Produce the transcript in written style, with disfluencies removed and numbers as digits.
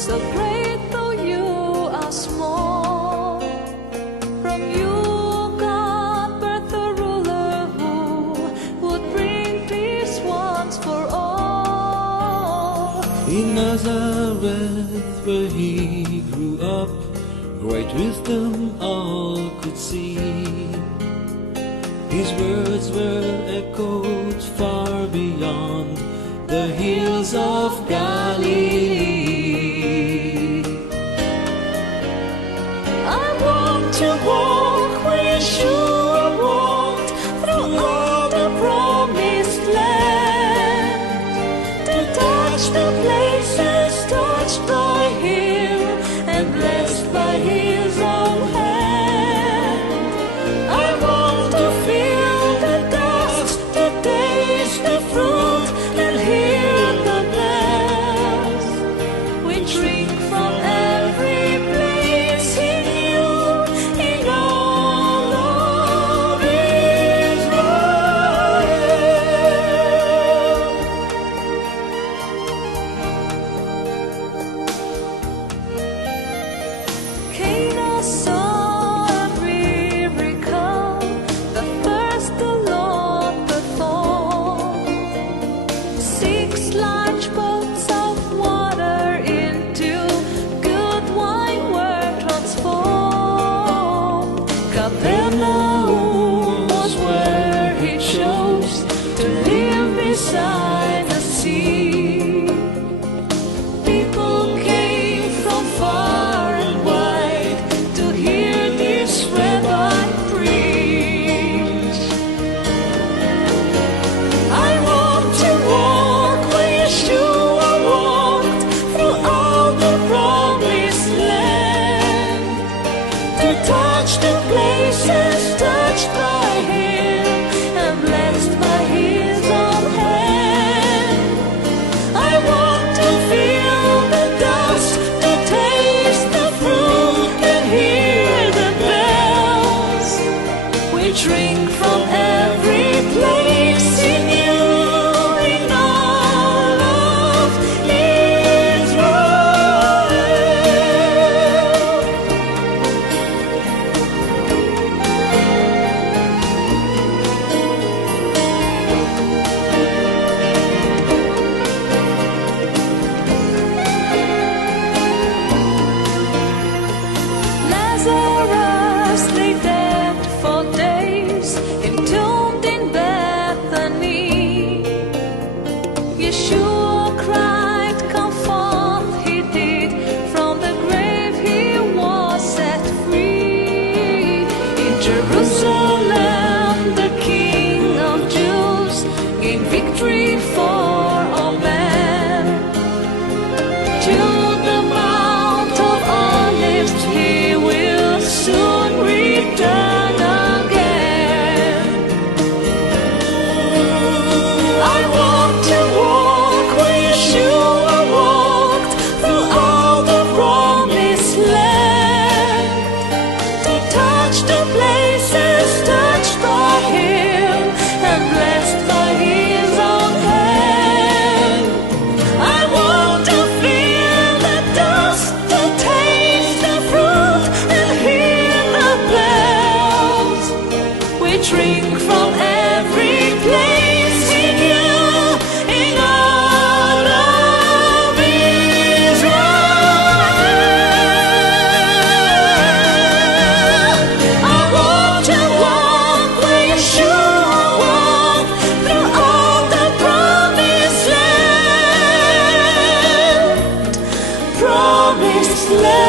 So great though you are small, from you God birthed a ruler who would bring peace once for all. In Nazareth where he grew up, great wisdom all could see. His words were echoed far beyond the hills of Galilee. I want to walk where Yeshua walked, through all the promised land, to touch the places touched by him and blessed by his own hand. I want to feel the dust, to taste the fruit, and hear the bells. We drink from every place in you, in all of Israel. Cana saw a miracle, the first the Lord performed. 6 large boats of water into good wine were transformed. Capernaum was where he chose to live beside the sea. People came from far and wide to hear this rabbi preach. I want to walk where Yeshua walked, through all the promised land, to touch the places touched by him and blessed by his own hand. I want to feel the dust, to taste the fruit, and hear the bells. We drink from every place in you, in all of Israel. Lazarus lay dead for days, entombed in Bethany. Yeshua cried, "Come forth," he did. From the grave he was set free. In Jerusalem the King of Jews gained victory for all men. To the Mount of Olives he will soon return again. I want to walk where Yeshua walked, through all the promised land, to touch the places touched by him and blessed by his own hand. I want to feel the dust, to taste the fruit, and hear the bells. We drink from every place in you, in all of Israel. I want to walk where Yeshua walked, through all the promised land, promised land.